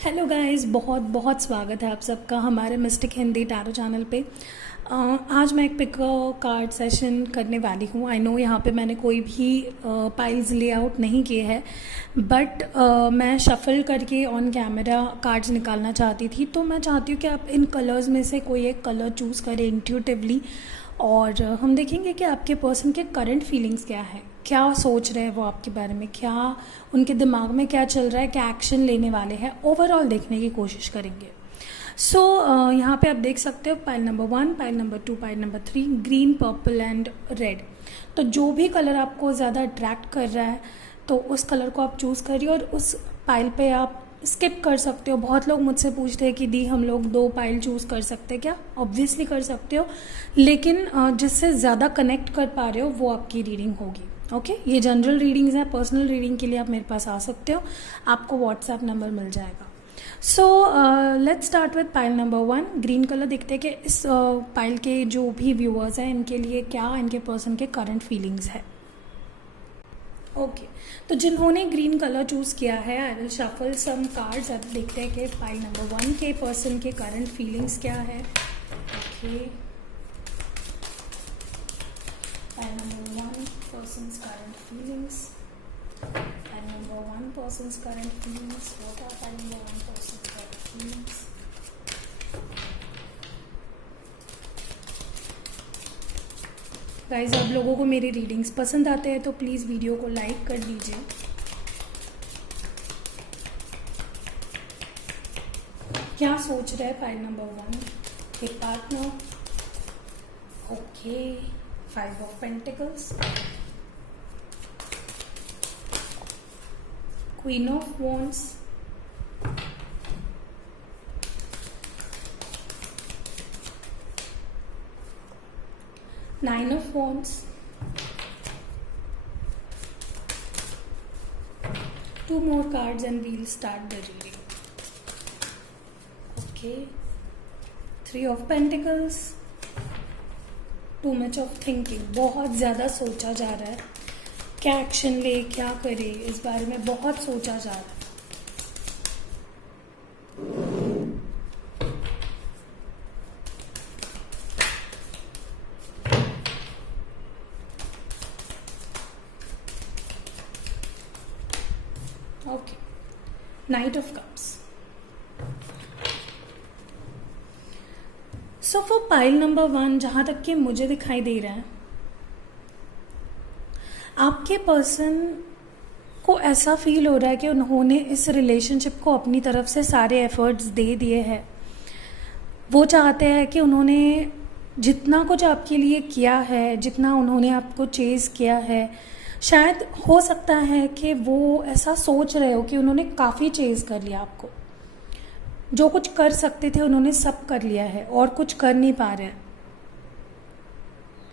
Hello guys, बहुत बहुत स्वागत है आप सबका हमारे मिस्टिक हिंदी टैरो चैनल पे। आज मैं एक पिक कार्ड सेशन करने वाली हूँ। आई नो यहाँ पे मैंने कोई भी पाइल्स लेआउट नहीं किए हैं, बट मैं शफल करके ऑन कैमरा कार्ड्स निकालना चाहती थी। तो मैं चाहती हूँ कि आप इन कलर्स में से कोई एक कलर चूज़ करें इंट्यूटिवली, और हम देखेंगे कि आपके पर्सन के करंट फीलिंग्स क्या है, क्या सोच रहे हैं वो आपके बारे में, क्या उनके दिमाग में क्या चल रहा है, क्या एक्शन लेने वाले हैं, ओवरऑल देखने की कोशिश करेंगे। सो यहाँ पे आप देख सकते हो pile number 1, pile number 2, pile number 3, green, purple and red. तो जो भी कलर आपको ज़्यादा अट्रैक्ट कर रहा है तो उस कलर को आप चूज़ करिए और उस पाइल पे आप स्किप कर सकते हो। बहुत लोग मुझसे पूछते हैं कि दी हम लोग 2 पाइल चूज़ कर सकते हैं क्या? ऑब्वियसली कर सकते हो, लेकिन जिससे ज़्यादा कनेक्ट कर पा रहे हो वो आपकी रीडिंग होगी। ओके, ये जनरल रीडिंग्स हैं। पर्सनल रीडिंग के लिए आप मेरे पास आ सकते हो, आपको व्हाट्सएप नंबर मिल जाएगा। So let's start with pile number 1, green colour. देखते हैं कि इस पाइल के जो भी व्यूअर्स हैं इनके लिए क्या इनके पर्सन के करंट फीलिंग्स है। ओके, तो जिन्होंने ग्रीन कलर चूज़ किया है, I will shuffle some cards. अब देखते हैं कि पाइल नंबर 1 के पर्सन के करंट फीलिंग्स क्या है। Okay, pile number 1 person's current feelings. Pile number 1 person's current feelings. What are pile number 1 person's current feelings? Guys, आप लोगों को मेरी रीडिंग्स पसंद आते हैं तो प्लीज़ वीडियो को लाइक कर दीजिए। क्या सोच रहे हैं पाइल नंबर 1 एक partner? Okay, 5 of Pentacles, Queen of Wands, Nine of Wands, 2 more cards and we'll start the reading. Okay, 3 of Pentacles, too much of thinking. बहुत ज़्यादा सोचा जा रहा है, क्या एक्शन ले, क्या करे, इस बारे में बहुत सोचा जा रहा है। Okay, night of cups. So for pile number 1, जहाँ तक कि मुझे दिखाई दे रहा है, आपके पर्सन को ऐसा फील हो रहा है कि उन्होंने इस रिलेशनशिप को अपनी तरफ से सारे एफर्ट्स दे दिए हैं। वो चाहते हैं कि उन्होंने जितना कुछ आपके लिए किया है, जितना उन्होंने आपको चेज़ किया है, शायद हो सकता है कि वो ऐसा सोच रहे हो कि उन्होंने काफ़ी चेज़ कर लिया आपको। जो कुछ कर सकते थे उन्होंने सब कर लिया है और कुछ कर नहीं पा रहे हैं।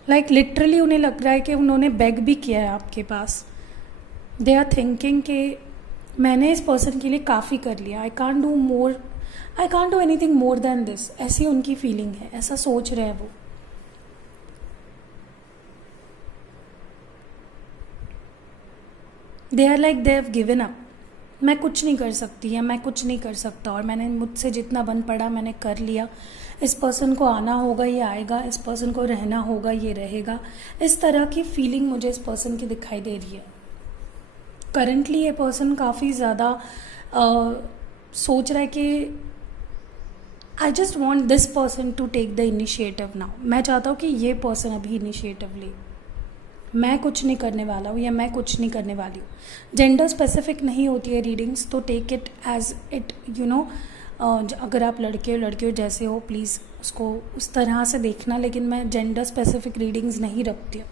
लाइक लिटरली उन्हें लग रहा है कि उन्होंने बेग भी किया है आपके पास। दे आर थिंकिंग कि मैंने इस पर्सन के लिए काफ़ी कर लिया, I can't do more, I can't do anything more than this. ऐसी उनकी फीलिंग है, ऐसा सोच रहे हैं वो। They are like they have given up, मैं कुछ नहीं कर सकती या मैं कुछ नहीं कर सकता, और मैंने मुझसे जितना बन पड़ा मैंने कर लिया। इस पर्सन को आना होगा ये आएगा, इस पर्सन को रहना होगा ये रहेगा। इस तरह की फीलिंग मुझे इस पर्सन की दिखाई दे रही है। करंटली ये पर्सन काफ़ी ज़्यादा सोच रहा है कि I just want this person to take the initiative now. मैं चाहता हूँ कि ये पर्सन अभी इनिशिएटिव ले, मैं कुछ नहीं करने वाला हूँ या मैं कुछ नहीं करने वाली हूँ। जेंडर स्पेसिफिक नहीं होती है रीडिंग्स, तो take it as it you know. अगर आप लड़के हो लड़के हो जैसे हो, प्लीज़ उसको उस तरह से देखना, लेकिन मैं जेंडर स्पेसिफिक रीडिंग्स नहीं रखती हूँ।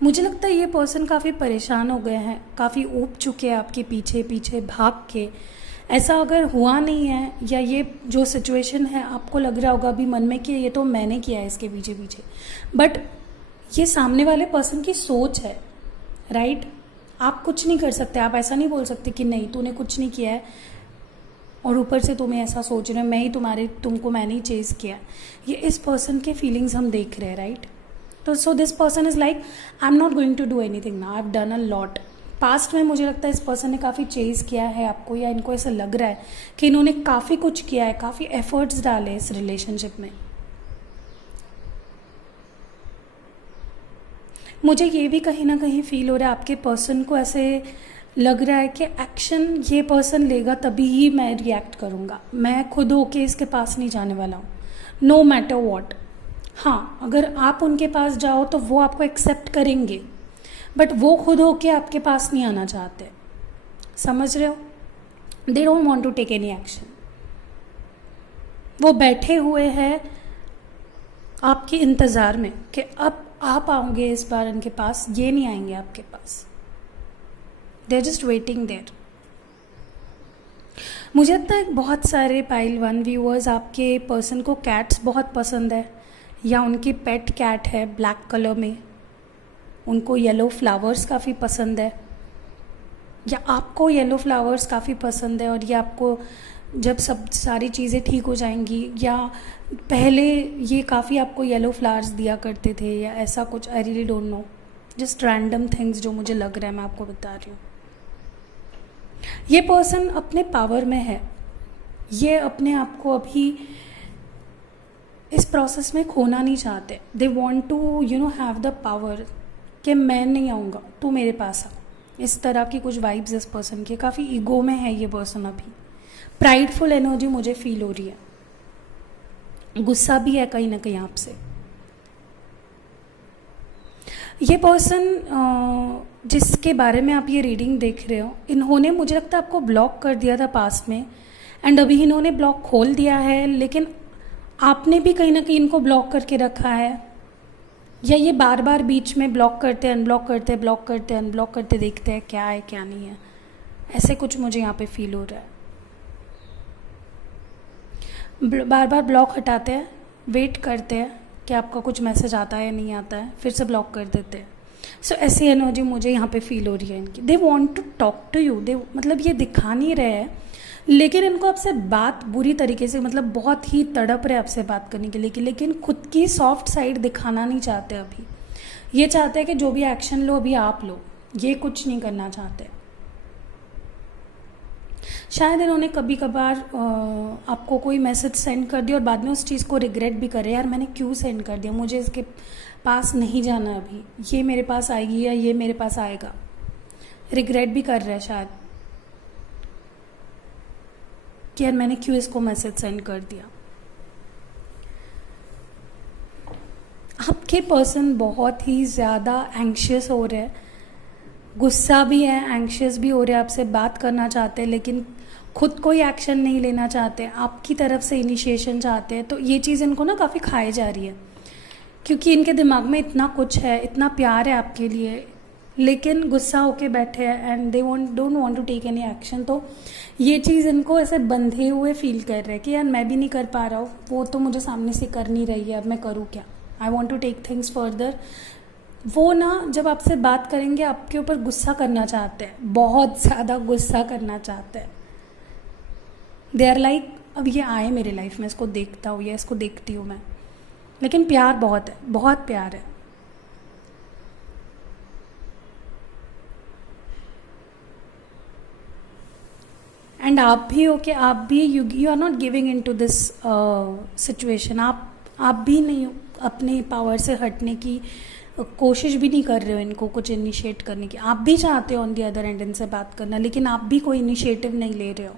मुझे लगता है ये पर्सन काफ़ी परेशान हो गए हैं, काफ़ी ऊब चुके हैं आपके पीछे पीछे भाग के। ऐसा अगर हुआ नहीं है या ये जो सिचुएशन है आपको लग रहा होगा अभी मन में कि ये तो मैंने किया है इसके पीछे पीछे, बट ये सामने वाले पर्सन की सोच है, राइट? आप कुछ नहीं कर सकते। आप ऐसा नहीं बोल सकते कि नहीं तूने कुछ नहीं किया है और ऊपर से तुम्हें ऐसा सोच रहे हो मैं ही तुमको मैंने ही चेज़ किया। ये इस पर्सन के फीलिंग्स हम देख रहे हैं, राइट? तो so this person is like I am not going to do anything now, I have done a lot. Past में मुझे लगता है इस पर्सन ने काफ़ी चेज़ किया है आपको, या इनको ऐसा लग रहा है कि इन्होंने काफ़ी कुछ किया है, काफ़ी एफर्ट्स डाले इस रिलेशनशिप में। मुझे ये भी कहीं ना कहीं फील हो रहा है आपके पर्सन को ऐसे लग रहा है कि एक्शन ये पर्सन लेगा तभी ही मैं रिएक्ट करूँगा, मैं खुद होके इसके पास नहीं जाने वाला हूँ, नो मैटर वॉट। हाँ, अगर आप उनके पास जाओ तो वो आपको एक्सेप्ट करेंगे, बट वो खुद होके आपके पास नहीं आना चाहते, समझ रहे हो? They don't want to take any action. वो बैठे हुए हैं आपके इंतज़ार में कि अब आप आओगे इस बार इनके पास, ये नहीं आएंगे आपके पास। They are just waiting there. मुझे लगता है बहुत सारे पाइल 1 व्यूअर्स आपके पर्सन को कैट्स बहुत पसंद है, या उनकी पेट कैट है ब्लैक कलर में, उनको येलो फ्लावर्स काफ़ी पसंद है, या आपको येलो फ्लावर्स काफ़ी पसंद है, और ये आपको जब सब सारी चीज़ें ठीक हो जाएंगी, या पहले ये काफ़ी आपको येलो फ्लावर्स दिया करते थे, या ऐसा कुछ, I really don't know, just random things जो मुझे लग रहा है मैं आपको बता रही हूँ। ये पर्सन अपने पावर में है, ये अपने आप को अभी इस प्रोसेस में खोना नहीं चाहते। They want to have the power कि मैं नहीं आऊँगा तू मेरे पास आ, इस तरह की कुछ वाइब्स इस पर्सन की। काफ़ी ईगो में है ये पर्सन, अभी प्राइडफुल एनर्जी मुझे फील हो रही है, गुस्सा भी है कहीं ना कहीं आपसे। ये पर्सन जिसके बारे में आप ये रीडिंग देख रहे हो, इन्होंने मुझे लगता है आपको ब्लॉक कर दिया था पास्ट में, एंड अभी इन्होंने ब्लॉक खोल दिया है, लेकिन आपने भी कहीं ना कहीं इनको ब्लॉक करके रखा है, या ये बार बार बीच में ब्लॉक करते अनब्लॉक करते, ब्लॉक करते अनब्लॉक करते, देखते हैं क्या है क्या नहीं है, ऐसे कुछ मुझे यहाँ पे फील हो रहा है। बार बार ब्लॉक हटाते हैं, वेट करते हैं कि आपका कुछ मैसेज आता है या नहीं आता है, फिर से ब्लॉक कर देते हैं। सो ऐसी एनर्जी मुझे यहाँ पे फील हो रही है इनकी। They want to talk to you, they मतलब ये दिखा नहीं रहे हैं, लेकिन इनको आपसे बात बुरी तरीके से, मतलब बहुत ही तड़प रहे आपसे बात करने के लिए, लेकिन खुद की सॉफ्ट साइड दिखाना नहीं चाहते अभी। ये चाहते हैं कि जो भी एक्शन लो अभी आप लो, ये कुछ नहीं करना चाहते। शायद इन्होंने कभी कभार आपको कोई मैसेज सेंड कर दिया और बाद में उस चीज़ को रिग्रेट भी करे, यार मैंने क्यों सेंड कर दिया, मुझे इसके पास नहीं जाना अभी, ये मेरे पास आएगी या ये मेरे पास आएगा, रिग्रेट भी कर रहा है शायद कि यार मैंने क्यों इसको मैसेज सेंड कर दिया। आपके पर्सन बहुत ही ज़्यादा एंग्शियस हो रहे हैं, गुस्सा भी है, एंग्शियस भी हो रहे हैं, आपसे बात करना चाहते हैं, लेकिन खुद कोई एक्शन नहीं लेना चाहते, आपकी तरफ से इनिशिएशन चाहते हैं। तो ये चीज़ इनको ना काफ़ी खाई जा रही है, क्योंकि इनके दिमाग में इतना कुछ है, इतना प्यार है आपके लिए, लेकिन गुस्सा होके बैठे हैं and they don't want to take any action. तो ये चीज़ इनको ऐसे बंधे हुए फील कर रहे हैं कि यार मैं भी नहीं कर पा रहा हूँ, वो तो मुझे सामने से कर नहीं रही है, अब मैं करूँ क्या, I want to take things further. वो ना जब आपसे बात करेंगे आपके ऊपर गुस्सा करना चाहते हैं, बहुत ज़्यादा गुस्सा करना चाहते हैं। दे आर लाइक अब ये आए मेरे लाइफ में, इसको देखता हूँ या इसको देखती हूँ मैं, लेकिन प्यार बहुत है, बहुत प्यार है। एंड आप भी हो कि आप भी you are not giving in to this situation, आप भी नहीं अपने पावर से हटने की कोशिश भी नहीं कर रहे हो इनको कुछ इनिशिएट करने की। आप भी चाहते हो ऑन दी अदर एंड इनसे बात करना, लेकिन आप भी कोई इनिशिएटिव नहीं ले रहे हो।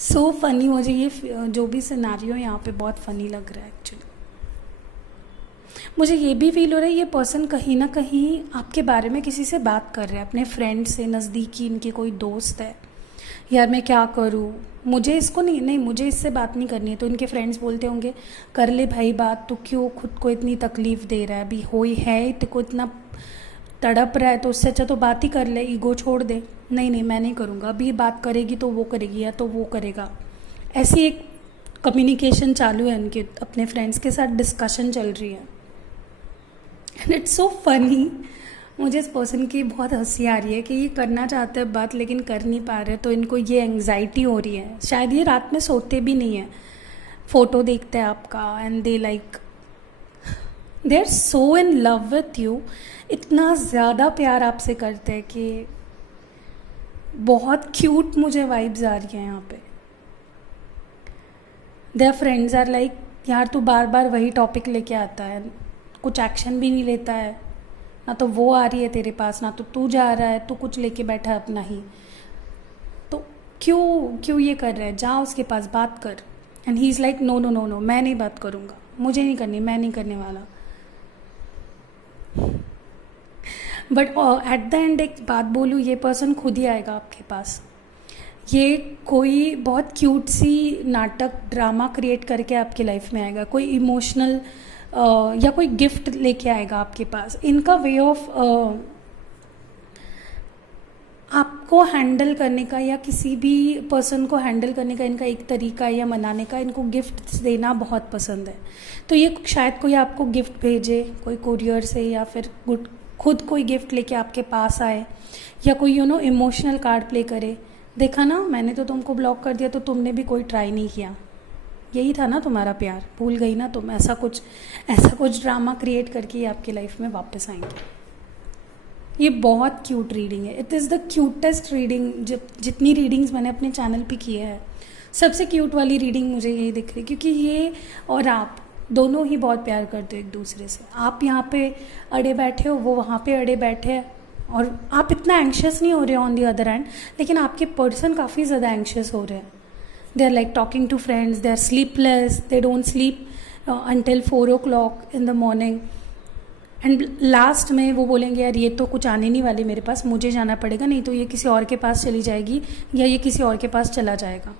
सो फनी, मुझे ये जो भी सिनारियो यहाँ पे बहुत फनी लग रहा है एक्चुअली। मुझे ये भी फील हो रहा है ये पर्सन कहीं ना कहीं आपके बारे में किसी से बात कर रहा है, अपने फ्रेंड से, नज़दीकी इनके कोई दोस्त है, यार मैं क्या करूँ, मुझे इसको नहीं मुझे इससे बात नहीं करनी है। तो इनके फ्रेंड्स बोलते होंगे कर ले भाई बात, तो क्यों खुद को इतनी तकलीफ़ दे रहा है, अभी हो ही है तो इतना तड़प रहा है, तो उससे अच्छा तो बात ही कर ले, ईगो छोड़ दे। नहीं मैं नहीं करूँगा, अभी बात करेगी तो वो करेगी या तो वो करेगा। ऐसी एक कम्युनिकेशन चालू है इनके, अपने फ्रेंड्स के साथ डिस्कशन चल रही है। एंड इट्स सो फनी, मुझे इस पर्सन की बहुत हंसी आ रही है कि ये करना चाहते हैं बात लेकिन कर नहीं पा रहे, तो इनको ये एंग्जाइटी हो रही है। शायद ये रात में सोते भी नहीं है, फ़ोटो देखते हैं आपका and they are so in love with you इतना ज़्यादा प्यार आपसे करते हैं कि बहुत क्यूट मुझे वाइब्स आ रही हैं यहाँ पे। देयर फ्रेंड्स आर लाइक, यार तू बार बार वही टॉपिक लेके आता है, कुछ एक्शन भी नहीं लेता है, ना तो वो आ रही है तेरे पास, ना तो तू जा रहा है, तू कुछ लेके बैठा है अपना ही, तो क्यों क्यों ये कर रहा है, जा उसके पास बात कर। And he is like no no no no, मैं नहीं बात करूँगा, मुझे नहीं करनी, मैं नहीं करने वाला। बट एट द एंड एक बात बोलूँ, ये पर्सन खुद ही आएगा आपके पास। ये कोई बहुत क्यूट सी नाटक ड्रामा क्रिएट करके आपकी लाइफ में आएगा, कोई इमोशनल या कोई गिफ्ट लेके आएगा आपके पास। इनका वे ऑफ आपको हैंडल करने का या किसी भी पर्सन को हैंडल करने का इनका एक तरीका है, या मनाने का, इनको गिफ्ट देना बहुत पसंद है। तो ये शायद कोई आपको गिफ्ट भेजे, कोई कुरियर से, या फिर खुद कोई गिफ्ट लेके आपके पास आए, या कोई इमोशनल कार्ड प्ले करे। देखा ना, मैंने तो तुमको ब्लॉक कर दिया तो तुमने भी कोई ट्राई नहीं किया, यही था ना तुम्हारा प्यार, भूल गई ना तुम। ऐसा कुछ ड्रामा क्रिएट करके आपकी लाइफ में वापस आएंगे। ये बहुत क्यूट रीडिंग है, it is the cutest reading जितनी रीडिंग्स मैंने अपने चैनल पे की है, सबसे क्यूट वाली रीडिंग मुझे यही दिख रही है। क्योंकि ये और आप दोनों ही बहुत प्यार करते हो एक दूसरे से। आप यहाँ पे अड़े बैठे हो, वो वहाँ पे अड़े बैठे हैं, और आप इतना एंशियस नहीं हो रहे हो ऑन दी अदर एंड, लेकिन आपके पर्सन काफ़ी ज़्यादा एंशियस हो रहे हैं। They are like talking to friends, they are sleepless, they don't sleep until 4 o'clock in the morning। And last में वो बोलेंगे यार ये तो कुछ आने नहीं वाली मेरे पास, मुझे जाना पड़ेगा, नहीं तो ये किसी और के पास चली जाएगी, या ये किसी और के पास चला जाएगा।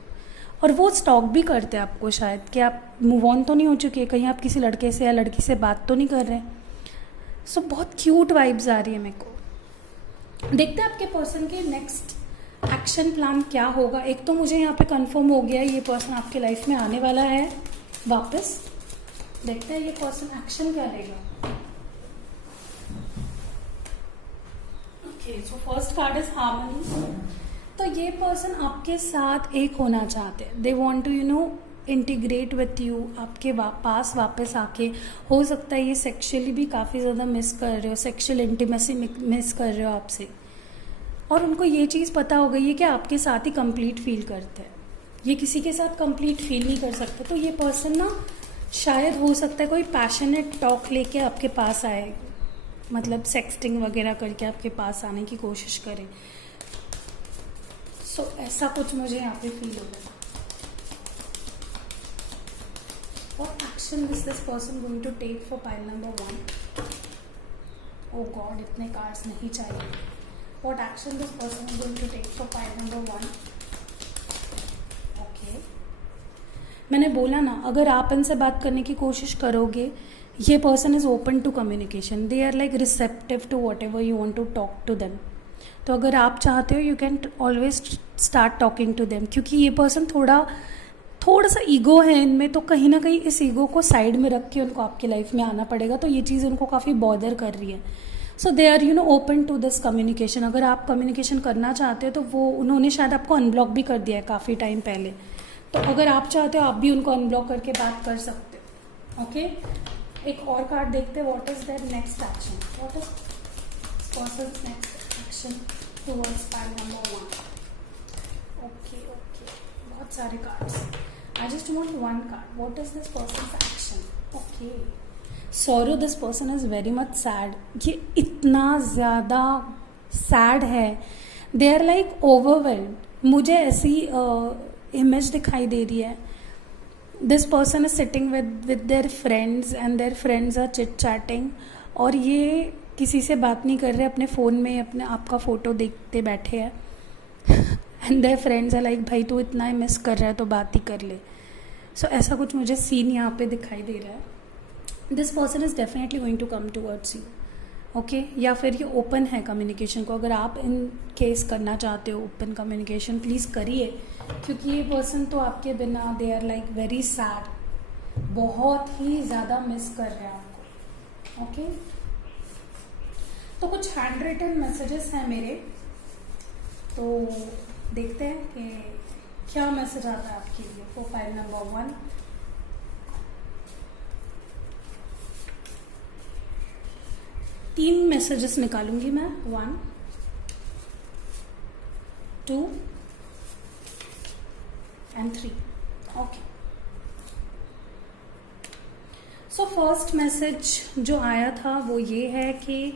और वो स्टॉक भी करते हैं आपको शायद, कि आप मूव ऑन तो नहीं हो चुके, कहीं आप किसी लड़के से या लड़की से बात तो नहीं कर रहे। सो बहुत क्यूट वाइब्स आ रही है मेरे को। देखते हैं आपके पर्सन के नेक्स्ट एक्शन प्लान क्या होगा। एक तो मुझे यहाँ पे कंफर्म हो गया है, ये पर्सन आपके लाइफ में आने वाला है वापस। देखते हैं ये पर्सन एक्शन क्या लेगा। Okay, so first card is harmony. तो ये पर्सन आपके साथ एक होना चाहते हैं, they want to integrate with you, आपके पास वापस आके। हो सकता है ये सेक्सुअली भी काफ़ी ज़्यादा मिस कर रहे हो, सेक्सुअल इंटीमेसी मिस कर रहे हो आपसे, और उनको ये चीज़ पता हो गई है कि आपके साथ ही कंप्लीट फील करते हैं, ये किसी के साथ कंप्लीट फील नहीं कर सकते। तो ये पर्सन ना शायद हो सकता है कोई पैशनेट टॉक लेके आपके पास आए, मतलब सेक्सटिंग वगैरह करके आपके पास आने की कोशिश करें। सो ऐसा कुछ मुझे यहाँ पे फील हो रहा है। What action is this person going to take for pile number 1? Oh God, इतने कार्ड्स नहीं चाहिए। What action this person is going to take for pile number 1? Okay. मैंने बोला ना, अगर आप इनसे बात करने की कोशिश करोगे, ये person is open to communication, they are like receptive to whatever you want to talk to them. तो अगर आप चाहते हो, you can always start talking to them. क्योंकि ये पर्सन थोड़ा सा ईगो है इनमें, तो कहीं ना कहीं इस ईगो को साइड में रख के उनको आपकी लाइफ में आना पड़ेगा। तो ये चीज़ उनको काफ़ी बॉदर कर रही है। So they are open to this communication. अगर आप कम्युनिकेशन करना चाहते हो तो वो उन्होंने शायद आपको अनब्लॉक भी कर दिया है काफ़ी टाइम पहले। तो अगर आप चाहते हो, आप भी उनको अनब्लॉक करके बात कर सकते हो। ओके, एक और कार्ड देखते हैं। What is their next action, what is person's next action towards pile number 1। Okay, बहुत सारे cards, I just want one card. What is this person's action? Okay, sorrow, this person is very much sad. ये इतना ज़्यादा sad है, they are like overwhelmed. मुझे ऐसी image दिखाई दे रही है। This person is sitting with their friends and their friends are chit chatting, और ये किसी से बात नहीं कर रहे, अपने फ़ोन में अपने आपका फ़ोटो देखते बैठे हैं। And their friends are like, भाई तू इतना ही मिस कर रहा है तो बात ही कर ले। सो ऐसा कुछ मुझे सीन यहाँ पे दिखाई दे रहा है। This person is definitely going to come towards you. Okay, या फिर ये ओपन है कम्युनिकेशन को। अगर आप इन केस करना चाहते हो ओपन कम्युनिकेशन, प्लीज़ करिए। क्योंकि ये पर्सन तो आपके बिना, they are like very sad, बहुत ही ज़्यादा मिस कर रहे हैं आपको। ओके, तो कुछ हैंड रिटन मैसेजेस हैं मेरे, तो देखते हैं कि क्या मैसेज आता है आपके लिए फॉर फाइल नंबर 1। 3 मैसेजेस निकालूंगी मैं, 1 2 and 3. Okay, so first message जो आया था वो ये है कि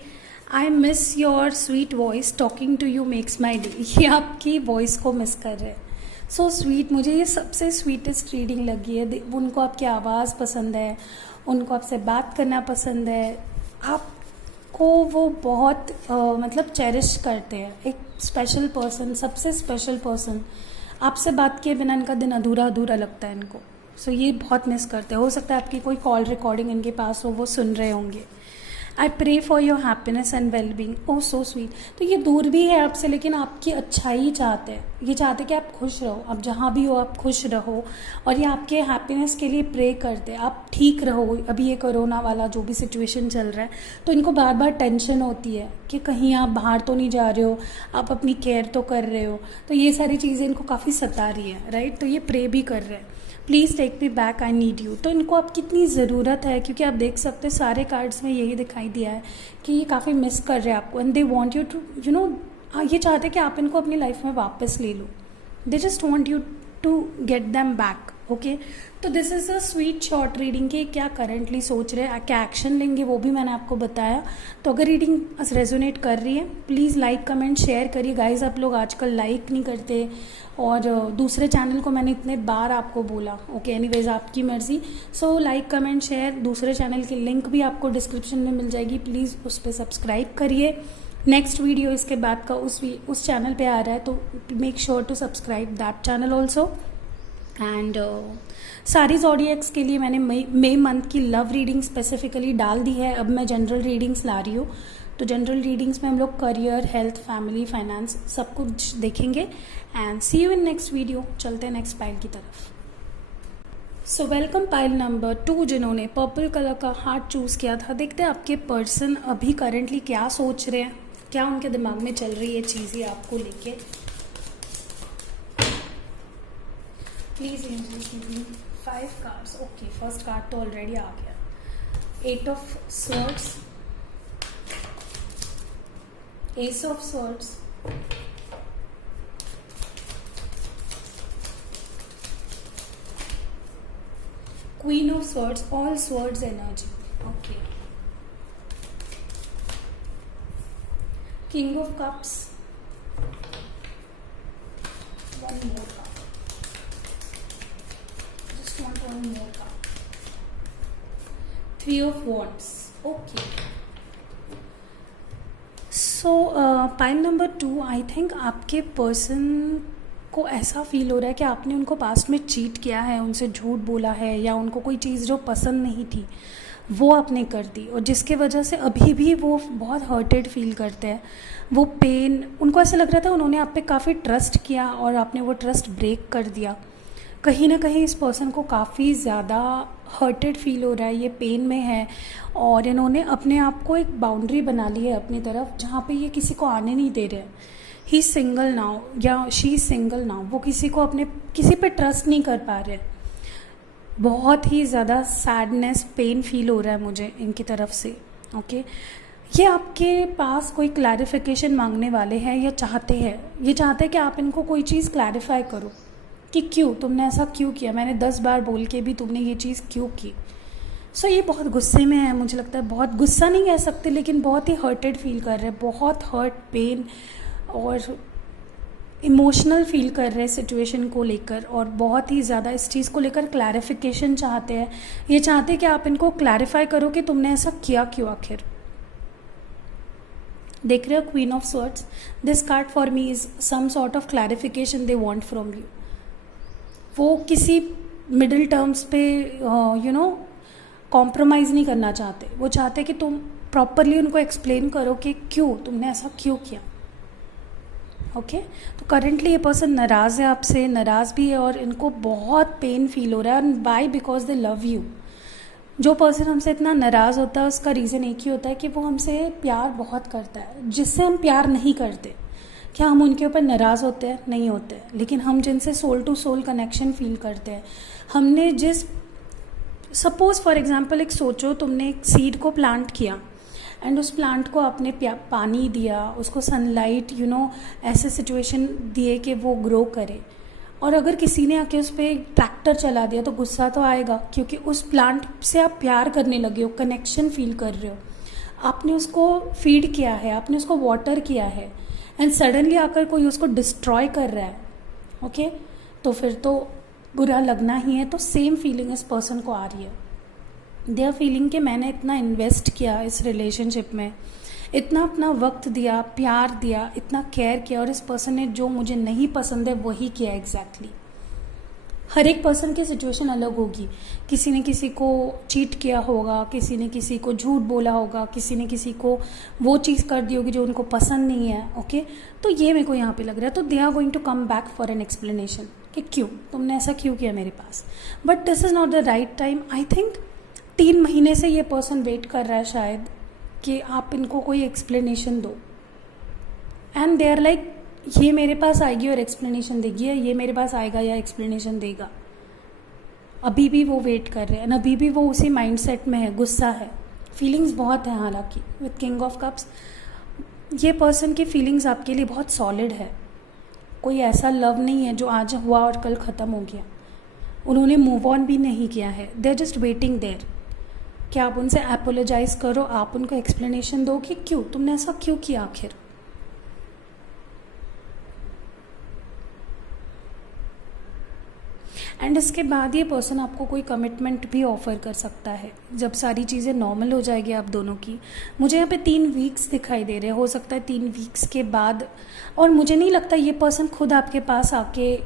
I miss your sweet voice, talking to you makes my day. ये आपकी वॉइस को मिस कर रहे हैं. सो स्वीट, मुझे ये सबसे स्वीटेस्ट रीडिंग लगी है. उनको आपकी आवाज़ पसंद है, उनको आपसे बात करना पसंद है, आपको वो बहुत मतलब चेरिश करते हैं. एक स्पेशल पर्सन, सबसे स्पेशल पर्सन, आपसे बात किए बिना इनका दिन अधूरा अधूरा लगता है इनको. सो ये बहुत मिस करते हैं. हो सकता है आपकी कोई कॉल रिकॉर्डिंग इनके पास हो, वो सुन रहे होंगे. I pray for your happiness and well being. Oh so sweet. तो ये दूर भी है आपसे, लेकिन आपकी अच्छाई चाहते हैं. ये चाहते हैं कि आप खुश रहो, आप जहाँ भी हो आप खुश रहो, और ये आपके हैप्पीनेस के लिए प्रे करते हैं. आप ठीक रहो. अभी ये कोरोना वाला जो भी सिचुएशन चल रहा है, तो इनको बार बार टेंशन होती है कि कहीं आप बाहर तो नहीं जा रहे हो, आप अपनी केयर तो कर रहे हो. तो ये सारी चीज़ें इनको काफ़ी सता रही है, राइट. तो ये प्रे भी कर रहे हैं, please take me back, I need you. तो इनको आपकी कितनी ज़रूरत है, क्योंकि आप देख सकते हैं सारे कार्ड्स में यही दिखाई दिया है कि ये काफ़ी मिस कर रहे हैं आपको. And they want you to ये चाहते हैं कि आप इनको अपनी लाइफ में वापस ले लो. They just want you to get them back. Okay, तो this is a sweet short reading कि क्या करंटली सोच रहे हैं, क्या एक्शन लेंगे, वो भी मैंने आपको बताया. तो अगर रीडिंग रेजोनेट कर रही है, प्लीज़ लाइक कमेंट शेयर करिए. गाइज, आप लोग आजकल लाइक नहीं करते, और दूसरे चैनल को मैंने इतने बार आपको बोला. ओके, एनीवेज आपकी मर्ज़ी. So like comment share. दूसरे चैनल की लिंक भी आपको डिस्क्रिप्शन में मिल जाएगी, प्लीज़ उस पर सब्सक्राइब करिए. नेक्स्ट वीडियो इसके बाद का उस चैनल पे आ रहा है, तो make sure to subscribe that channel also. And सारी ज़ोडिएक्स के लिए मैंने मई मंथ की लव रीडिंग स्पेसिफिकली डाल दी है. अब मैं जनरल रीडिंग्स ला रही हूँ. तो जनरल रीडिंग्स में हम लोग करियर, हेल्थ, फैमिली, फाइनेंस सब कुछ देखेंगे. And see you in next video. चलते हैं नेक्स्ट पाइल की तरफ. सो वेलकम पाइल नंबर 2, जिन्होंने पर्पल कलर का हार्ट चूज़ किया था. देखते हैं आपके पर्सन अभी करेंटली क्या सोच रहे हैं, क्या उनके दिमाग में चल रही है चीज़ें आपको लेके. Please angels give me 5 cards. Okay, first card तो ऑलरेडी आ गया. 8 of swords, ace of swords, queen of swords, all swords energy. Okay, king of cups, one more card. One more card. 3 of Wands. Okay. So pile number 2, I think आपके person को ऐसा feel हो रहा है कि आपने उनको past में चीट किया है, उनसे झूठ बोला है, या उनको कोई चीज़ जो पसंद नहीं थी वो आपने कर दी, और जिसके वजह से अभी भी वो बहुत हर्टेड फील करते हैं. वो पेन, उनको ऐसा लग रहा था उन्होंने आप पे काफ़ी ट्रस्ट किया और आपने वो ट्रस्ट ब्रेक कर दिया. कहीं ना कहीं इस पर्सन को काफ़ी ज़्यादा हर्टेड फील हो रहा है, ये पेन में है, और इन्होंने अपने आप को एक बाउंड्री बना ली है अपनी तरफ, जहाँ पे ये किसी को आने नहीं दे रहे. ही सिंगल नाउ या शी सिंगल नाउ. वो किसी पे ट्रस्ट नहीं कर पा रहे. बहुत ही ज़्यादा सैडनेस, पेन फील हो रहा है मुझे इनकी तरफ से. ओके, ये आपके पास कोई क्लैरिफिकेशन मांगने वाले हैं या चाहते हैं. ये चाहते हैं कि आप इनको कोई चीज़ क्लैरिफाई करो कि क्यों तुमने ऐसा क्यों किया, मैंने 10 बार बोल के भी तुमने ये चीज़ क्यों की. सो ये बहुत गुस्से में है. मुझे लगता है, बहुत गुस्सा नहीं कह सकते, लेकिन बहुत ही हर्टेड फील कर रहे हैं, बहुत हर्ट, पेन और इमोशनल फील कर रहे हैं सिचुएशन को लेकर, और बहुत ही ज़्यादा इस चीज़ को लेकर क्लैरिफिकेशन चाहते हैं. ये चाहते हैं कि आप इनको क्लैरिफाई करो कि तुमने ऐसा किया क्यों आखिर. देख रहे हो, queen of swords. This card for me is some sort of clarification they want from you. वो किसी मिडिल टर्म्स पे कॉम्प्रोमाइज़ नहीं करना चाहते. वो चाहते कि तुम प्रॉपरली उनको एक्सप्लेन करो कि क्यों तुमने ऐसा क्यों किया. ओके, तो करेंटली ये पर्सन नाराज़ है आपसे, नाराज़ भी है, और इनको बहुत पेन फील हो रहा है. And why? Because they love you. जो पर्सन हमसे इतना नाराज़ होता है उसका रीज़न एक ही होता है कि वो हमसे प्यार बहुत करता है. जिससे हम प्यार नहीं करते, क्या हम उनके ऊपर नाराज़ होते हैं? नहीं होते. लेकिन हम जिनसे soul to soul connection feel करते हैं, हमने सपोज़ फॉर एग्जांपल एक सोचो, तुमने एक सीड को प्लांट किया एंड उस प्लांट को आपने पानी दिया, उसको सनलाइट ऐसे सिचुएशन दिए कि वो ग्रो करे। और अगर किसी ने आके उस पर ट्रैक्टर चला दिया तो गुस्सा तो आएगा, क्योंकि उस प्लांट से आप प्यार करने लगे हो, कनेक्शन फील कर रहे हो, आपने उसको फीड किया है, आपने उसको वाटर किया है, एंड सडनली आकर कोई उसको डिस्ट्रॉय कर रहा है, ओके तो फिर तो बुरा लगना ही है। तो सेम फीलिंग इस पर्सन को आ रही है। दे आर फीलिंग कि मैंने इतना इन्वेस्ट किया इस रिलेशनशिप में, इतना अपना वक्त दिया, प्यार दिया, इतना केयर किया, और इस पर्सन ने जो मुझे नहीं पसंद है वही किया एग्जैक्टली। हर एक पर्सन की सिचुएशन अलग होगी। किसी ने किसी को चीट किया होगा, किसी ने किसी को झूठ बोला होगा, किसी ने किसी को वो चीज़ कर दी होगी जो उनको पसंद नहीं है, ओके तो ये मेरे को यहाँ पे लग रहा है। तो they are going to come back for an explanation कि क्यों तुमने ऐसा क्यों किया मेरे पास, but this is not the right time. I think 3 महीने से ये पर्सन वेट कर रहा है शायद कि आप इनको कोई एक्सप्लेनेशन दो, एंड दे आर लाइक ये मेरे पास आएगी और एक्सप्लेनेशन देगी, या ये मेरे पास आएगा या एक्सप्लेनेशन देगा। अभी भी वो वेट कर रहे हैं, एंड अभी भी वो उसी माइंडसेट में है, गुस्सा है, फीलिंग्स बहुत है। हालांकि विद किंग ऑफ कप्स ये पर्सन की फीलिंग्स आपके लिए बहुत सॉलिड है। कोई ऐसा लव नहीं है जो आज हुआ और कल ख़त्म हो गया। उन्होंने मूव ऑन भी नहीं किया है, they are just waiting there कि आप उनसे अपोलोजाइज करो, आप उनको एक्सप्लेनेशन दो कि क्यों तुमने ऐसा क्यों किया आखिर। एंड इसके बाद ये पर्सन आपको कोई कमिटमेंट भी ऑफर कर सकता है जब सारी चीज़ें नॉर्मल हो जाएगी आप दोनों की। मुझे यहाँ पे 3 वीक्स दिखाई दे रहे हैं, हो सकता है 3 वीक्स के बाद, और मुझे नहीं लगता ये पर्सन खुद आपके पास आके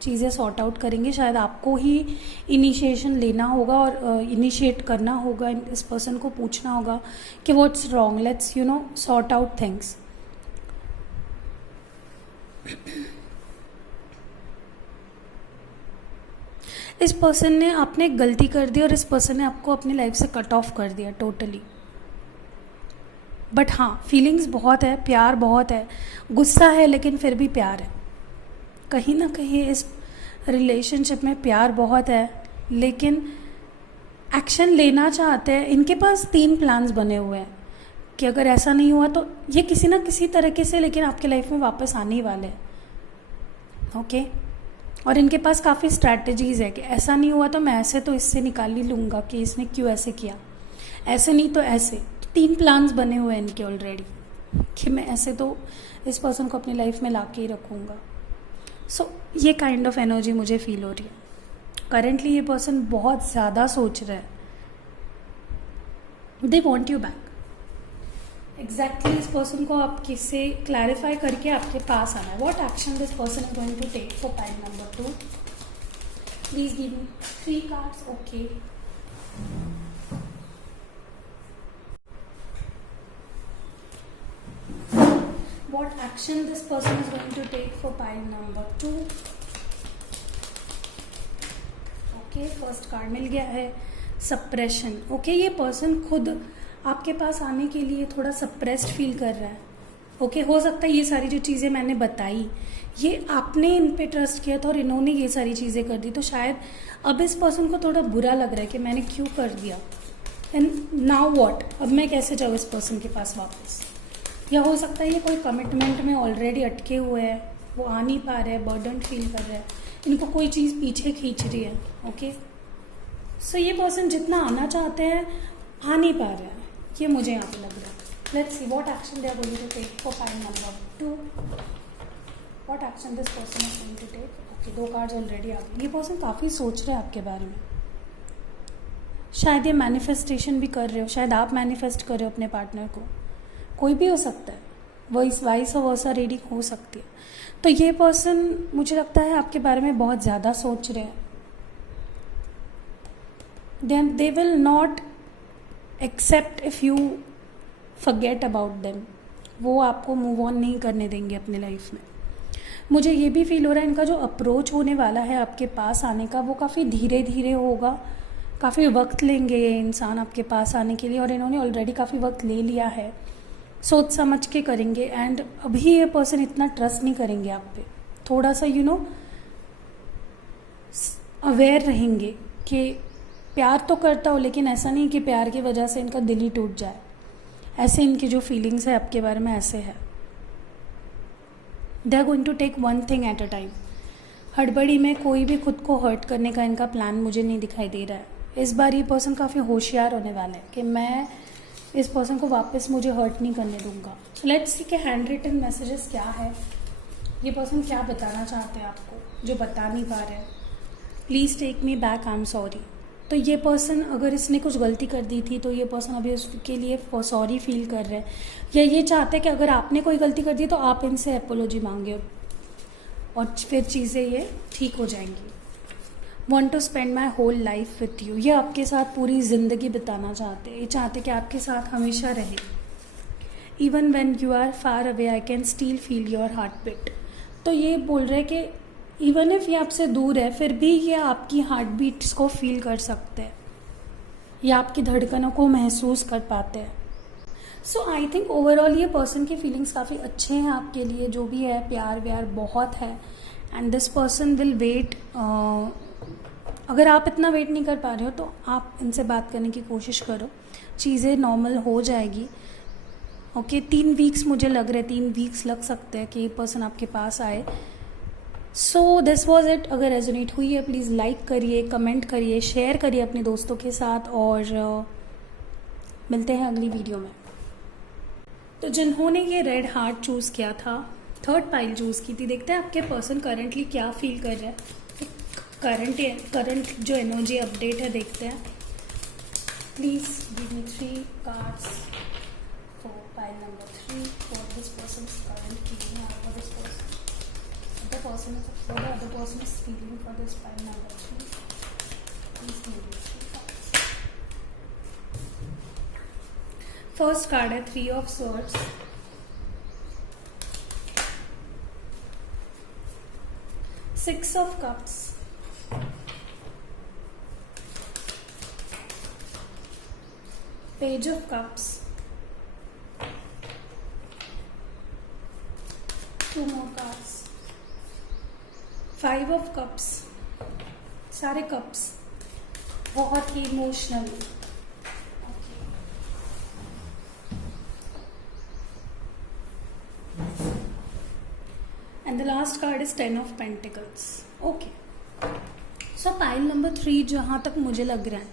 चीज़ें सॉर्ट आउट करेंगे। शायद आपको ही इनिशिएशन लेना होगा और इनिशिएट करना होगा, इस पर्सन को पूछना होगा कि what's wrong, let's sort out things. इस पर्सन ने आपने गलती कर दी और इस पर्सन ने आपको अपनी लाइफ से कट ऑफ कर दिया टोटली। बट हाँ, फीलिंग्स बहुत है, प्यार बहुत है, गुस्सा है लेकिन फिर भी प्यार है। कहीं ना कहीं इस रिलेशनशिप में प्यार बहुत है, लेकिन एक्शन लेना चाहते हैं। इनके पास 3 प्लान्स बने हुए हैं कि अगर ऐसा नहीं हुआ तो ये किसी ना किसी तरीके से लेकिन आपके लाइफ में वापस आने ही वाले हैं, ओके और इनके पास काफ़ी स्ट्रैटेजीज़ है कि ऐसा नहीं हुआ तो मैं ऐसे तो इससे निकाल ही लूँगा कि इसने क्यों ऐसे किया, ऐसे नहीं तो ऐसे। 3 प्लान्स बने हुए हैं इनके ऑलरेडी कि मैं ऐसे तो इस पर्सन को अपनी लाइफ में ला के ही रखूँगा। सो ये काइंड ऑफ एनर्जी मुझे फील हो रही है। करेंटली ये पर्सन बहुत ज़्यादा सोच रहा है, they want you back. Exactly इस पर्सन को आप किससे क्लैरिफाई करके आपके पास आना है। What action this person is going to take for pile number 2। Please give me 3 cards. Okay, what action this person is going to take for pile number 2। Okay, first card मिल गया है suppression. Okay, ये person खुद आपके पास आने के लिए थोड़ा सप्रेस्ड फील कर रहा है। ओके, हो सकता है ये सारी जो चीज़ें मैंने बताई, ये आपने इन पे ट्रस्ट किया था और इन्होंने ये सारी चीज़ें कर दी, तो शायद अब इस पर्सन को थोड़ा बुरा लग रहा है कि मैंने क्यों कर दिया, एंड नाउ व्हाट, अब मैं कैसे जाऊँ इस पर्सन के पास वापस। या हो सकता है ये कोई कमिटमेंट में ऑलरेडी अटके हुए हैं, वो आ नहीं पा रहे हैं, बर्डन फील कर रहे हैं, इनको कोई चीज़ पीछे खींच रही है। ओके, सो ये पर्सन जितना आना चाहते हैं आ नहीं पा रहे हैं, ये मुझे यहाँ पे लग रहा है। Let's see what action they are going to take for pile number 2। What action this person is going to take. Okay, 2 cards already आ गए। ये पर्सन काफ़ी सोच रहे हैं आपके बारे में। शायद ये मैनिफेस्टेशन भी कर रहे हो, शायद आप मैनिफेस्ट कर रहे हो अपने पार्टनर को, कोई भी हो सकता है, वाइस वर्सा रीडिंग हो सकती है। तो ये पर्सन मुझे लगता है आपके बारे में बहुत ज़्यादा सोच रहे हैं। Then they will not accept if you forget about them. वो आपको मूव ऑन नहीं करने देंगे अपने लाइफ में। मुझे ये भी फील हो रहा है इनका जो अप्रोच होने वाला है आपके पास आने का, वो काफ़ी धीरे धीरे होगा, काफ़ी वक्त लेंगे ये इंसान आपके पास आने के लिए, और इन्होंने ऑलरेडी काफ़ी वक्त ले लिया है, सोच समझ के करेंगे। एंड अभी ये पर्सन इतना ट्रस्ट नहीं करेंगे आप पे, थोड़ा सा अवेयर रहेंगे कि प्यार तो करता हो, लेकिन ऐसा नहीं कि प्यार की वजह से इनका दिल ही टूट जाए। ऐसे इनकी जो फीलिंग्स है आपके बारे में ऐसे है। They are going to take one thing at a time. हड़बड़ी में कोई भी खुद को हर्ट करने का इनका प्लान मुझे नहीं दिखाई दे रहा है। इस बार ये पर्सन काफ़ी होशियार होने वाला है कि मैं इस पर्सन को वापस मुझे हर्ट नहीं करने दूंगा। लेट्स सी कि हैंड रिटन मैसेजेस क्या है, ये पर्सन क्या बताना चाहते हैं आपको जो बता नहीं पा रहे हैं। Please take me back, I am sorry. तो ये पर्सन, अगर इसने कुछ गलती कर दी थी तो ये पर्सन अभी उसके लिए सॉरी फील कर रहे हैं, या ये चाहते हैं कि अगर आपने कोई गलती कर दी तो आप इनसे अपोलॉजी मांगे और फिर चीज़ें ये ठीक हो जाएंगी। Want to spend my whole life with you, ये आपके साथ पूरी ज़िंदगी बिताना चाहते हैं। ये चाहते कि आपके साथ हमेशा रहे। Even when you are far away I can still feel your heart beat. तो ये बोल रहे हैं कि इवन इफ ये आपसे दूर है फिर भी ये आपकी हार्ट बीट्स को फील कर सकते हैं, या आपकी धड़कनों को महसूस कर पाते हैं। सो आई थिंक ओवरऑल ये पर्सन की फीलिंग्स काफ़ी अच्छे हैं आपके लिए, जो भी है प्यार व्यार बहुत है। And this person will wait. अगर आप इतना वेट नहीं कर पा रहे हो तो आप इनसे बात करने की कोशिश करो, चीज़ें नॉर्मल हो जाएगी। ओके 3 वीक्स मुझे लग रहे, 3 वीक्स लग सकते हैं कि ये पर्सन आपके पास आए। So this was it. अगर रेजोनेट हुई है प्लीज़ लाइक करिए, कमेंट करिए, शेयर करिए अपने दोस्तों के साथ, और मिलते हैं अगली वीडियो में। तो जिन्होंने ये रेड हार्ट चूज़ किया था, थर्ड पाइल चूज़ की थी, देखते हैं आपके पर्सन करंटली क्या फील कर रहे हैं। करंट जो एनर्जी अपडेट है देखते हैं। Please give me 3 cards for pile number 3 for this persons current feeling for this person. The person is what the other person is feeling for this pile number 3. Please give me 3 cards. First card है 3 of Swords. Six of Cups. Page of Cups. 2 more cards. 5 of Cups. सारे cups बहुत ही emotional. And the last card is 10 of Pentacles. Okay so pile number 3 जहाँ तक मुझे लग रहा है,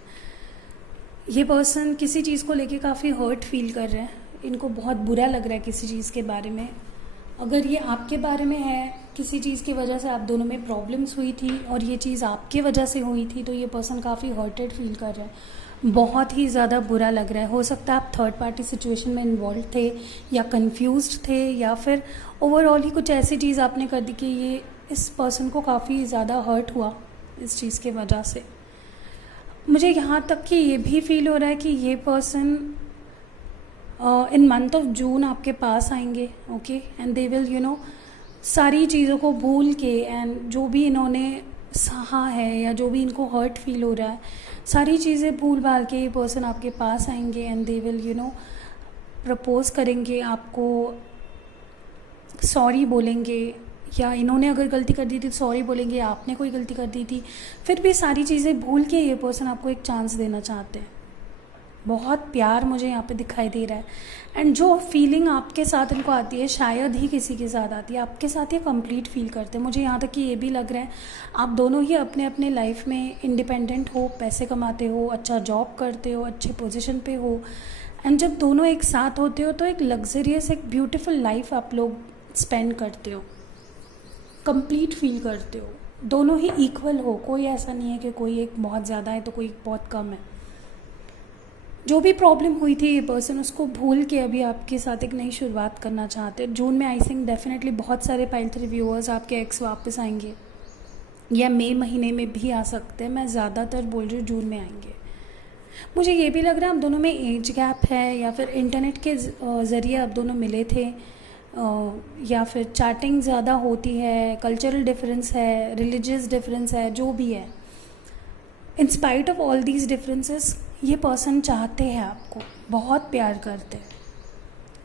ये पर्सन किसी चीज़ को लेके काफ़ी हर्ट फील कर रहे हैं। इनको बहुत बुरा लग रहा है किसी चीज़ के बारे में। अगर ये आपके बारे में है, किसी चीज़ की वजह से आप दोनों में प्रॉब्लम्स हुई थी और ये चीज़ आपके वजह से हुई थी, तो ये पर्सन काफ़ी हर्टेड फील कर रहा है, बहुत ही ज़्यादा बुरा लग रहा है। हो सकता है आप थर्ड पार्टी सिचुएशन में इन्वॉल्व थे, या कंफ्यूज्ड थे, या फिर ओवरऑल ही कुछ ऐसी चीज़ आपने कर दी कि ये इस पर्सन को काफ़ी ज़्यादा हर्ट हुआ इस चीज़ की वजह से। मुझे यहाँ तक कि ये भी फील हो रहा है कि ये person in month of June आपके पास आएंगे। ओके एंड दे विल सारी चीज़ों को भूल के, एंड जो भी इन्होंने सहा है या जो भी इनको हर्ट फील हो रहा है, सारी चीज़ें भूल भाल के ये पर्सन आपके पास आएंगे एंड दे विल प्रपोज करेंगे आपको, सॉरी बोलेंगे, या इन्होंने अगर गलती कर दी थी सॉरी बोलेंगे, आपने कोई गलती कर दी थी, फिर भी सारी चीज़ें भूल के ये पर्सन आपको एक चांस देना चाहते हैं। बहुत प्यार मुझे यहाँ पे दिखाई दे रहा है। एंड जो फीलिंग आपके साथ इनको आती है शायद ही किसी के साथ आती है, आपके साथ ये कंप्लीट फील करते हैं। मुझे यहाँ तक कि ये भी लग रहा है आप दोनों ही अपने अपने लाइफ में इंडिपेंडेंट हो, पैसे कमाते हो, अच्छा जॉब करते हो, अच्छे पोजीशन पे हो, एंड जब दोनों एक साथ होते हो तो एक लग्जरियस, एक ब्यूटीफुल लाइफ आप लोग स्पेंड करते हो, कंप्लीट फील करते हो। दोनों ही इक्वल हो, कोई ऐसा नहीं है कि कोई एक बहुत ज़्यादा है तो कोई बहुत कम है। जो भी प्रॉब्लम हुई थी ये पर्सन उसको भूल के अभी आपके साथ एक नई शुरुआत करना चाहते हैं। जून में आई थिंक डेफिनेटली बहुत सारे पाइल 3 व्यूअर्स आपके एक्स वापस आएंगे, या मई महीने में भी आ सकते हैं। मैं ज़्यादातर बोल रही हूँ जून में आएंगे। मुझे ये भी लग रहा है आप दोनों में एज गैप है, या फिर इंटरनेट के ज़रिए आप दोनों मिले थे, या फिर चैटिंग ज़्यादा होती है, कल्चरल डिफरेंस है, रिलीजियस डिफरेंस है, जो भी है। In spite of all these differences ये पर्सन चाहते हैं आपको, बहुत प्यार करते हैं,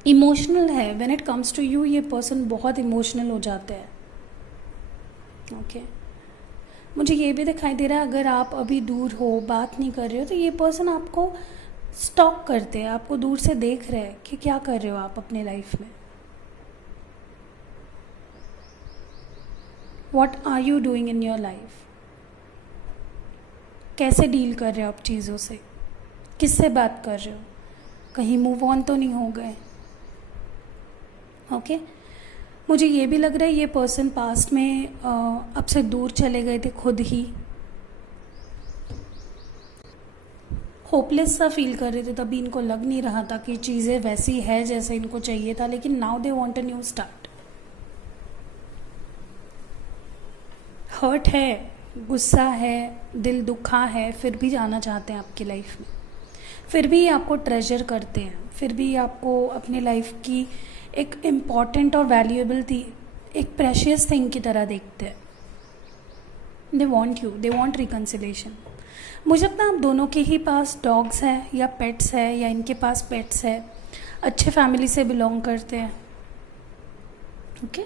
इमोशनल है। When it comes to you ये पर्सन बहुत इमोशनल हो जाते हैं। ओके मुझे ये भी दिखाई दे रहा है अगर आप अभी दूर हो, बात नहीं कर रहे हो, तो ये पर्सन आपको स्टॉक करते हैं, आपको दूर से देख रहे हैं कि क्या कर रहे हो आप अपने लाइफ में, what are you doing in your life, कैसे डील कर रहे हो आप चीज़ों से, किससे बात कर रहे हो, कहीं मूव ऑन तो नहीं हो गए। ओके मुझे ये भी लग रहा है ये पर्सन पास्ट में अब से दूर चले गए थे, खुद ही होपलेस सा फील कर रहे थे, तभी इनको लग नहीं रहा था कि चीज़ें वैसी है जैसे इनको चाहिए था, लेकिन now they want a new start. Hurt है, गुस्सा है, दिल दुखा है, फिर भी जाना चाहते हैं आपकी लाइफ में, फिर भी आपको ट्रेजर करते हैं, फिर भी आपको अपनी लाइफ की एक इम्पॉर्टेंट और वैल्यूएबल थी, एक प्रेशियस थिंग की तरह देखते हैं। They want you, they want reconciliation. मुझे लगता है आप दोनों के ही पास डॉग्स है या पेट्स है, या इनके पास पेट्स है, अच्छे फैमिली से बिलोंग करते हैं। ओके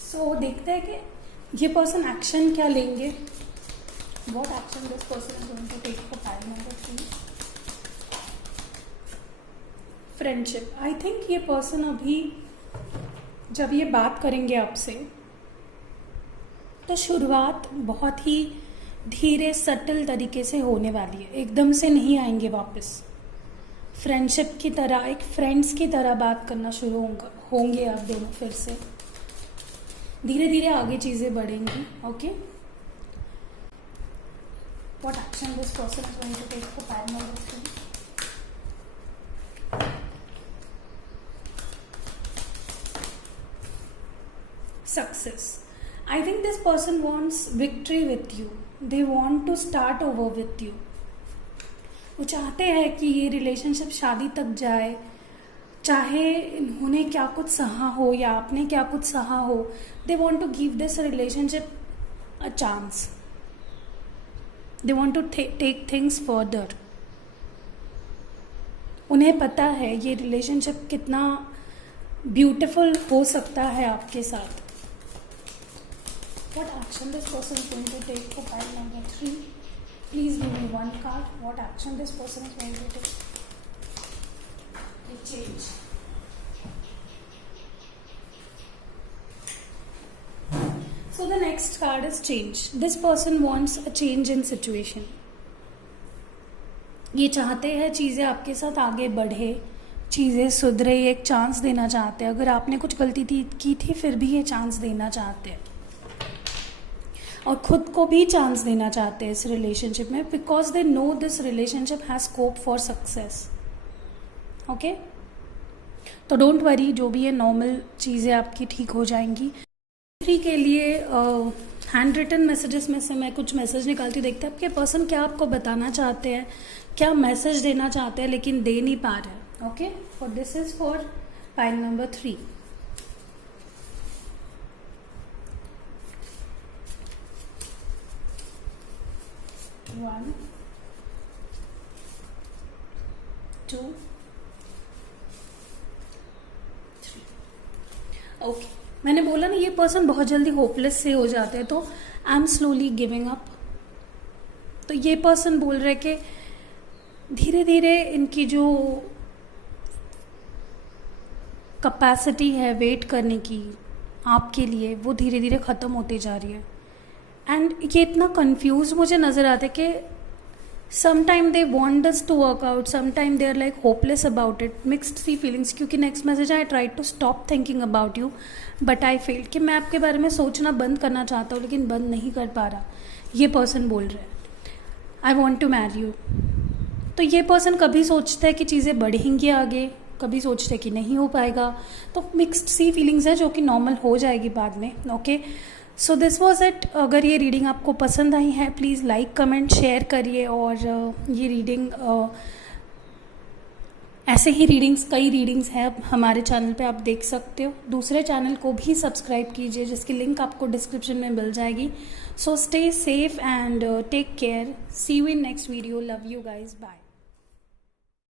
सो देखते हैं कि ये पर्सन एक्शन क्या लेंगे, what action this person is going to take for pile number 3। Friendship, I think ये पर्सन अभी जब ये बात करेंगे आपसे तो शुरुआत बहुत ही धीरे सटल तरीके से होने वाली है, एकदम से नहीं आएंगे वापस। फ्रेंडशिप की तरह, एक फ्रेंड्स की तरह बात करना शुरू होंगे आप दोनों फिर से, धीरे धीरे आगे चीज़ें बढ़ेंगी। Okay what action this person is going to take for pile number 3। Success. I think this person wants victory with you. They want to start over with you. वो चाहते हैं कि ये रिलेशनशिप शादी तक जाए, चाहे इन्होंने क्या कुछ सहा हो या आपने क्या कुछ सहा हो। They want to give this relationship a chance. They want to take things further. उन्हें पता है ये रिलेशनशिप कितना ब्यूटीफुल हो सकता है आपके साथ। What action this person is going to take for pile number 3? Please give me one card. What action this person is going to take? A change. So the next card is change. This person wants a change in situation. ये चाहते हैं चीज़ें आपके साथ आगे बढ़े, चीज़ें सुधरे, एक चांस देना चाहते हैं। अगर आपने कुछ गलती की थी फिर भी ये चांस देना चाहते हैं, और खुद को भी चांस देना चाहते हैं इस रिलेशनशिप में, because they know this relationship has scope for success. Okay तो डोंट वरी, जो भी है नॉर्मल चीज़ें आपकी ठीक हो जाएंगी। 3 के लिए हैंड रिटन मैसेजेस में से मैं कुछ मैसेज निकालती, देखते हैं आपके पर्सन क्या आपको बताना चाहते हैं, क्या मैसेज देना चाहते हैं लेकिन दे नहीं पा रहे हैं। Okay for this is for pile number 3। One, 2, 3। Okay मैंने बोला ना ये पर्सन बहुत जल्दी होपलेस से हो जाते हैं, तो I am slowly giving up. तो ये पर्सन बोल रहे कि धीरे धीरे इनकी जो कैपेसिटी है वेट करने की आपके लिए, वो धीरे धीरे ख़त्म होती जा रही है। एंड ये इतना कंफ्यूज मुझे नज़र आता है कि sometime they want us to work out, sometime they are like hopeless about it, mixed सी फीलिंग्स। क्योंकि next message I try to stop thinking about you but I failed, कि मैं आपके बारे में सोचना बंद करना चाहता हूँ लेकिन बंद नहीं कर पा रहा। ये पर्सन बोल रहे हैं I want to marry you. तो ये पर्सन कभी सोचता है कि चीज़ें बढ़ेंगी आगे, कभी सोचते कि नहीं हो पाएगा। तो मिक्सड सी फीलिंग्स है जो कि नॉर्मल हो जाएगी बाद में। Okay so this was it. अगर ये रीडिंग आपको पसंद आई है प्लीज़ लाइक कमेंट शेयर करिए, और ये रीडिंग ऐसे ही रीडिंग्स, कई रीडिंग्स हैं हमारे चैनल पे, आप देख सकते हो। दूसरे चैनल को भी सब्सक्राइब कीजिए जिसकी लिंक आपको डिस्क्रिप्शन में मिल जाएगी। So stay safe and take care. See you in next video. Love you guys, bye.